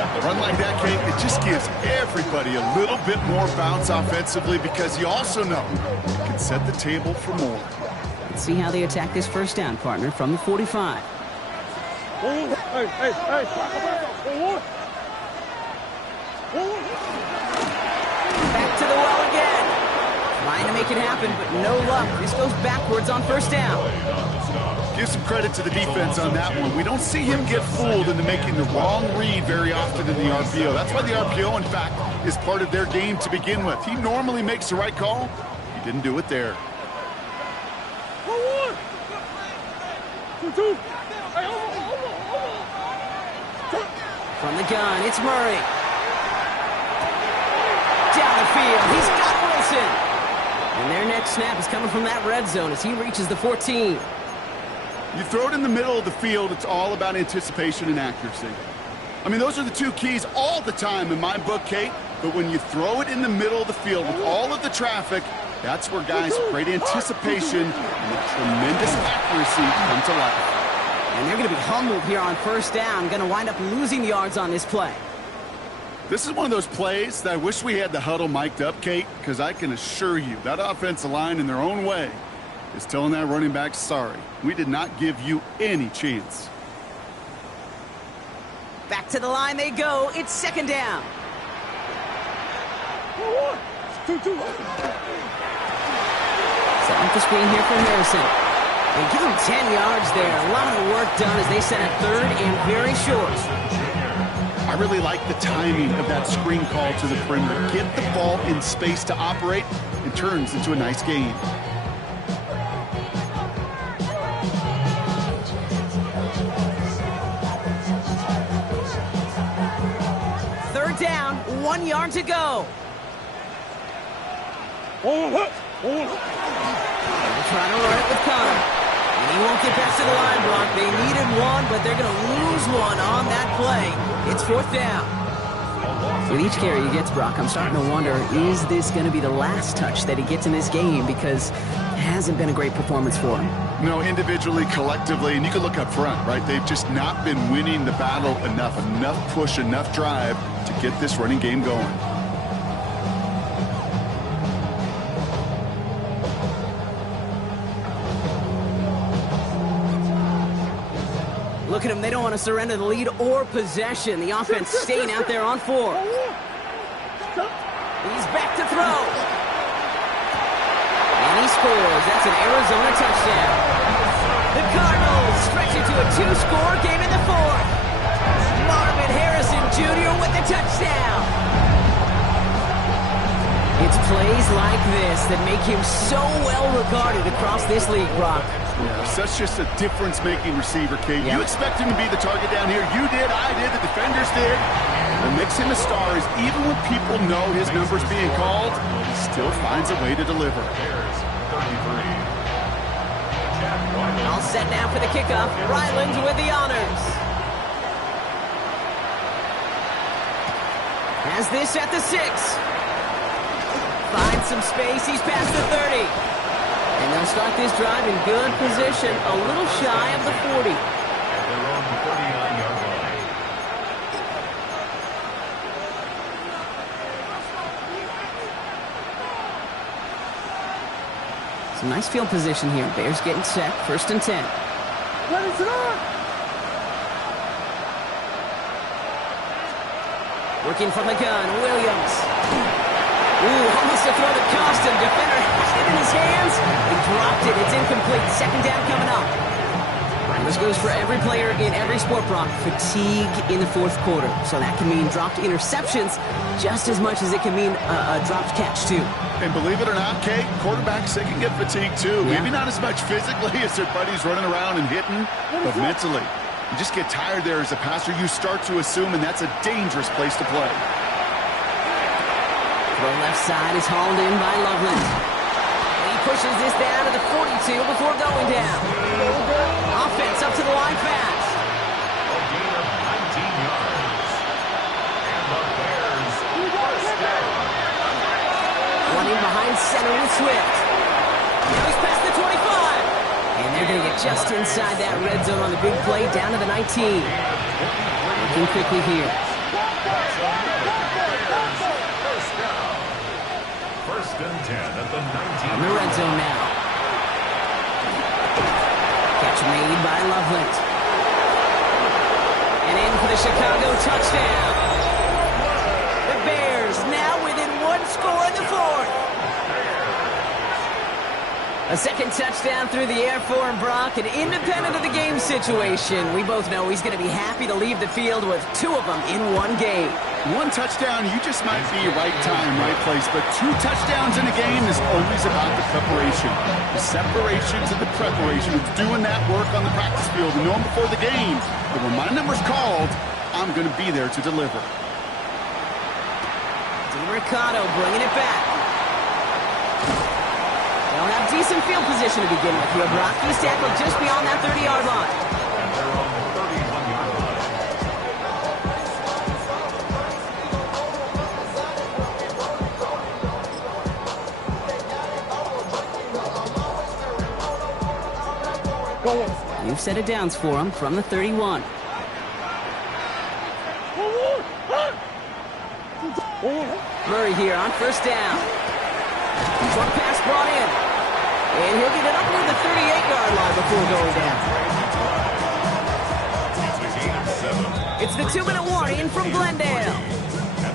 A run like that, Kate, it just gives everybody a little bit more bounce offensively because you also know you can set the table for more. Let's see how they attack this first down, partner, from the 45. Back to the well again. Trying to make it happen, but no luck. This goes backwards on first down. Give some credit to the defense on that one. We don't see him get fooled into making the wrong read very often in the RPO. That's why the RPO, in fact, is part of their game to begin with. He normally makes the right call. He didn't do it there. From the gun, it's Murray. Down the field, he's got Wilson. And their next snap is coming from that red zone as he reaches the 14. You throw it in the middle of the field, it's all about anticipation and accuracy. I mean, those are the two keys all the time in my book, Kate. But when you throw it in the middle of the field with all of the traffic, That's where guys with great anticipation and tremendous accuracy come to life. And they're going to be humbled here on first down. Going to wind up losing yards on this play. This is one of those plays that I wish we had the huddle mic'd up, Kate, because I can assure you that offensive line in their own way is telling that running back, sorry, we did not give you any chance. Back to the line they go. It's second down. Set up the screen here for Harrison. They give him 10 yards there. A lot of the work done as they set a third and very short. I really like the timing of that screen call to the perimeter. Get the ball in space to operate. It turns into a nice game. Third down, 1 yard to go. They'll try to run it with Connor. And he won't get back to the line, Brock. They needed one, but they're going to lose one on that play. It's fourth down. With each carry he gets, Brock, I'm starting to wonder, is this going to be the last touch that he gets in this game? Because it hasn't been a great performance for him. No, individually, collectively, and you can look up front, right? They've just not been winning the battle enough push, enough drive to get this running game going. Look at them. They don't want to surrender the lead or possession. The offense staying out there on 4. He's back to throw. And he scores. That's an Arizona touchdown. The Cardinals stretch it to a 2-score game in the 4th. Marvin Harrison Jr. with the touchdown. It's plays like this that make him so well regarded across this league, Brock. Yeah, such just a difference-making receiver, Kate. Yep. You expect him to be the target down here. You did, I did, the defenders did. What makes him a star is even when people know his number's being called, he still finds a way to deliver. All set now for the kickoff. Ryland with the honors. Has this at the 6. Finds some space. He's past the 30. And they'll start this drive in good position, a little shy of the 40. At their own 39-yard line. Some nice field position here. Bears getting set. First and 10. Working from the gun, Williams. Ooh, almost a throw that cost him. Defender has it in his hands. He dropped it. It's incomplete. Second down coming up. And this goes for every player in every sport, Brock. Fatigue in the 4th quarter. So that can mean dropped interceptions just as much as it can mean a dropped catch, too. And believe it or not, Kate, quarterbacks, they can get fatigued, too. Yeah. Maybe not as much physically as their buddies running around and hitting, but mentally. You just get tired there as a passer. You start to assume, and that's a dangerous place to play. The left side is hauled in by Loveland. He pushes this down to the 42 before going down. Offense up to the line fast. A gain of 19 yards. And the Bears first down. Running behind center with Swift. Now he's past the 25. And they're going to get just inside that red zone on the big play down to the 19. Looking quickly here. First and 10 at the 19. In the red zone now. Catch made by Loveland. And in for the Chicago touchdown. The Bears now within 1 score in the 4th. A second touchdown through the air for him, Brock, and independent of the game situation, we both know he's going to be happy to leave the field with 2 of them in 1 game. 1 touchdown, you just might be right time, right place, but 2 touchdowns in a game is always about the preparation. The separation to the preparation. It's doing that work on the practice field and knowing before the game that when my number's called, I'm going to be there to deliver. DeRicciardo bringing it back. They'll have decent field position to begin with here. Brock, he's tackled just beyond that 30-yard line. At their own 31-yard line. Go on. New set of downs for him from the 31. Murray here on first down. Short pass brought in. And he'll get it up near the 38-yard line before going down. It's the 2-minute warning from Glendale.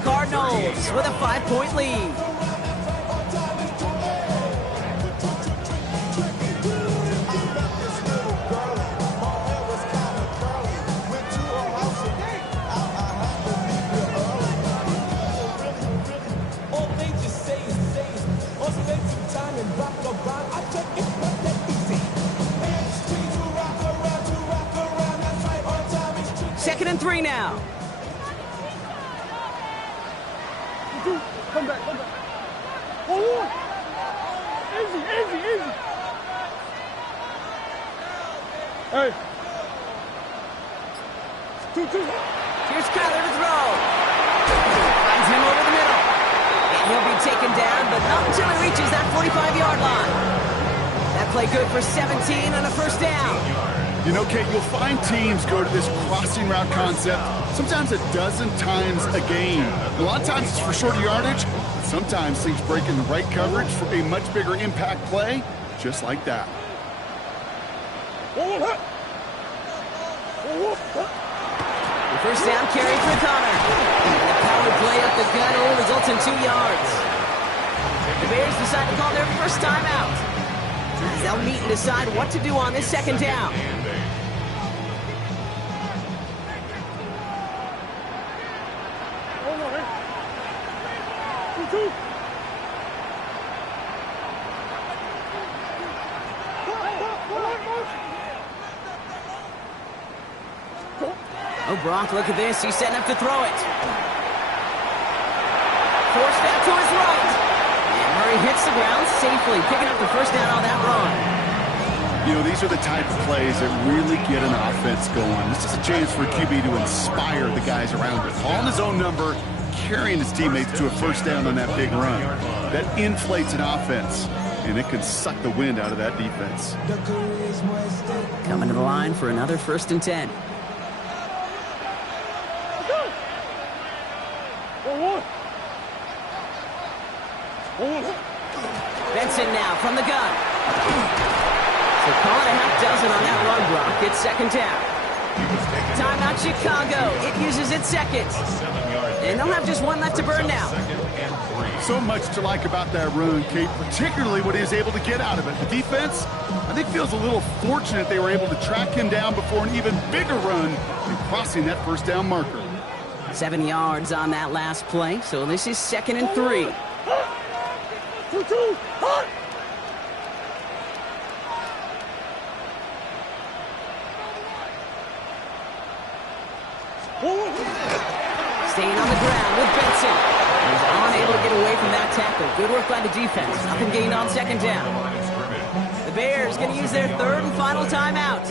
Cardinals with a 5-point lead. Second and 3 now. Come back. Hold on. Easy. Hey. 2. Here's Kyler to throw. Finds him over the middle. And he'll be taken down, but not until he reaches that 45-yard line. That play good for 17 and a first down. You know, Kate, you'll find teams go to this crossing route concept sometimes a dozen times a game. A lot of times it's for shorter yardage. Sometimes things break in the right coverage for a much bigger impact play, just like that. The first down carry for Connor. And the power play up the gut only results in 2 yards. The Bears decide to call their first timeout. They'll meet and decide what to do on this second down. Oh, Brock, look at this. He's setting up to throw it. Forced out to his right. And Murray hits the ground safely, picking up the first down on that run. You know, these are the type of plays that really get an offense going. This is a chance for a QB to inspire the guys around him. Calling his own number, carrying his teammates to a first down on that big run. That inflates an offense, and it can suck the wind out of that defense. Coming to the line for another 1st and 10. Benson now from the gun. So call it a half dozen on that run block. It's second down. Timeout Chicago. It uses its second. And they'll have just one left to burn now. So much to like about that run, Kate, particularly what he was able to get out of it. The defense, I think, feels a little fortunate they were able to track him down before an even bigger run and crossing that first down marker. 7 yards on that last play, so this is 2nd and 3. Staying on the ground with Benson. He's unable to get away from that tackle. Good work by the defense. Nothing gained on second down. The Bears going to use their 3rd and final timeout.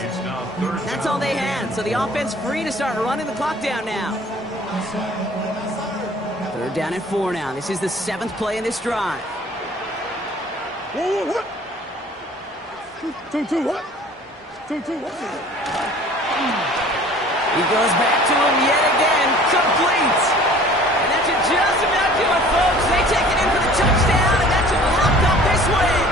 That's all they had, so the offense free to start running the clock down now. 3rd down and 4 now. This is the 7th play in this drive. He goes back to him yet again. Complete. And that should just about do it, folks. They take it in for the touchdown, and that should lock up this win.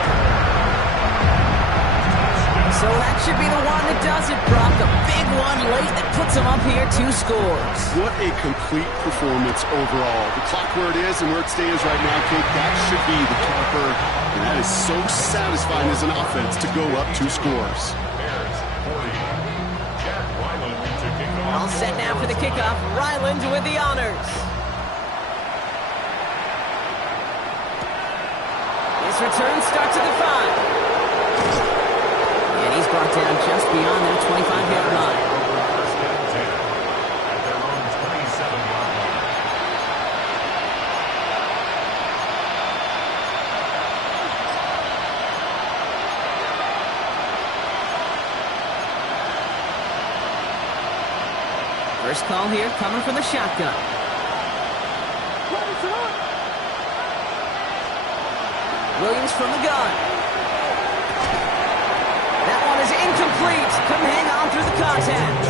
So that should be the one that does it, Brock. A big one late that puts them up here 2 scores. What a complete performance overall. The clock where it is and where it stands right now, Kate, that should be the capper. And that is so satisfying as an offense to go up 2 scores. All set now for the kickoff. Ryland with the honors. His return starts at the 5. And he's brought down just beyond that 25-yard line. First call here coming from the shotgun. Williams from the gun. That one is incomplete. incomplete. Couldn't hang on through the contact.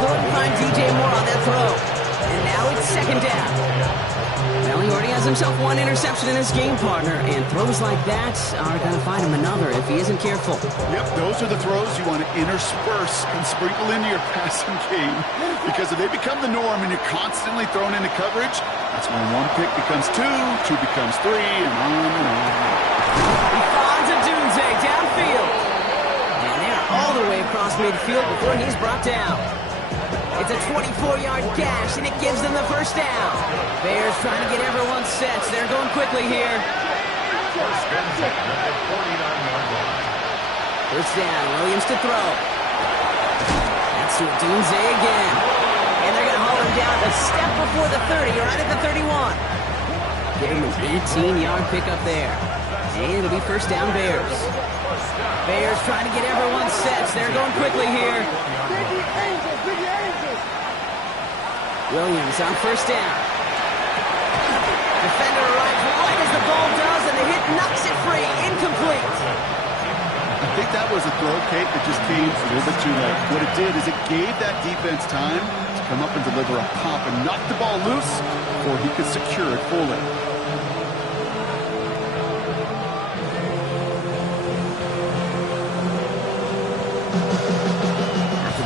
Couldn't find DJ Moore on that throw. And now it's second down. Well, he already has himself one interception in his game, partner, and throws like that are going to find him another if he isn't careful. Yep, those are the throws you want to intersperse and sprinkle into your passing game, because if they become the norm and you're constantly thrown into coverage, that's when one pick becomes two becomes three, and on and on. He finds a Dunze downfield. And they're all the way across midfield before he's brought down. It's a 24-yard gash, and it gives them the first down. Bears trying to get everyone set. They're going quickly here. First and 10 at the 49-yard line. First down, Williams to throw. That's to Dunze again. And they're going to haul him down a step before the 30, right at the 31. Give him an 18-yard pickup there. And it'll be first down Bears. Bears trying to get everyone set. They're going quickly here. Williams on first down. Defender arrives right as the ball does, and the hit knocks it free. Incomplete. I think that was a throw, Kate, that just came a little bit too late. What it did is it gave that defense time to come up and deliver a pop and knock the ball loose before he could secure it fully.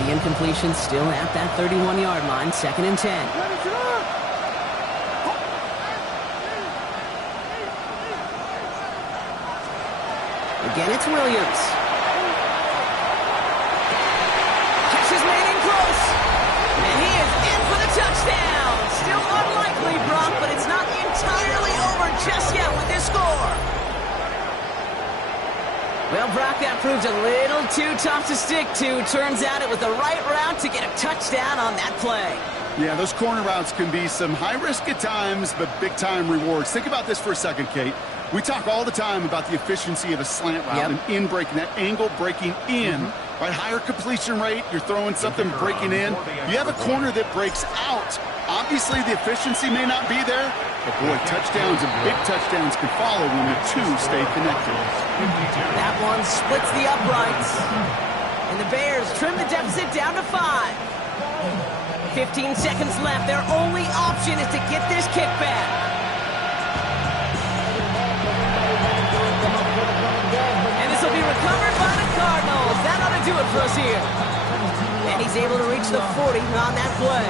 Incompletion still at that 31-yard line, second and 10. Again, it's Williams. Catch is made in close. And he is in for the touchdown. Still unlikely, Brock, but it's not entirely over just yet with this score. Well, Brock, that proves a little too tough to stick to. Turns out it was the right route to get a touchdown on that play. Yeah, those corner routes can be some high risk at times, but big-time rewards. Think about this for a second, Kate. We talk all the time about the efficiency of a slant route and in breaking, that angle breaking in, right? Higher completion rate, you're throwing something breaking in. You have a corner that breaks out. Obviously, the efficiency may not be there, but boy, touchdowns and big touchdowns can follow when the two stay connected. That one splits the uprights. And the Bears trim the deficit down to 5. 15 seconds left. Their only option is to get this kick back. And this will be recovered by the Cardinals. That ought to do it for us here. And he's able to reach the 40 on that play.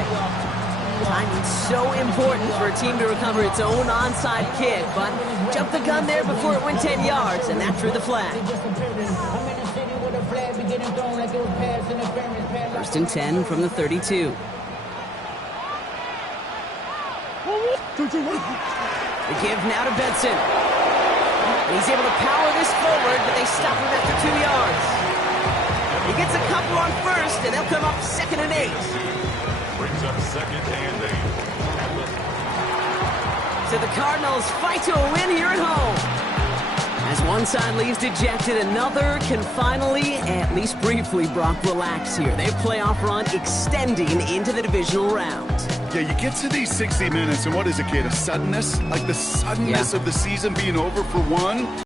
Timing's so important for a team to recover its own onside kick, but jumped the gun there before it went 10 yards, and that drew the flag. First and 10 from the 32. The give now to Benson. And he's able to power this forward, but they stop him after 2 yards. He gets a couple on first, and they'll come up second and 8. Brings up second and 8. So the Cardinals fight to a win here at home. As one side leaves dejected, another can finally, at least briefly, Brock, relax here. Their playoff run extending into the divisional round. Yeah, you get to these 60 minutes, and what is it, Kate? A suddenness? Like the suddenness of the season being over for one?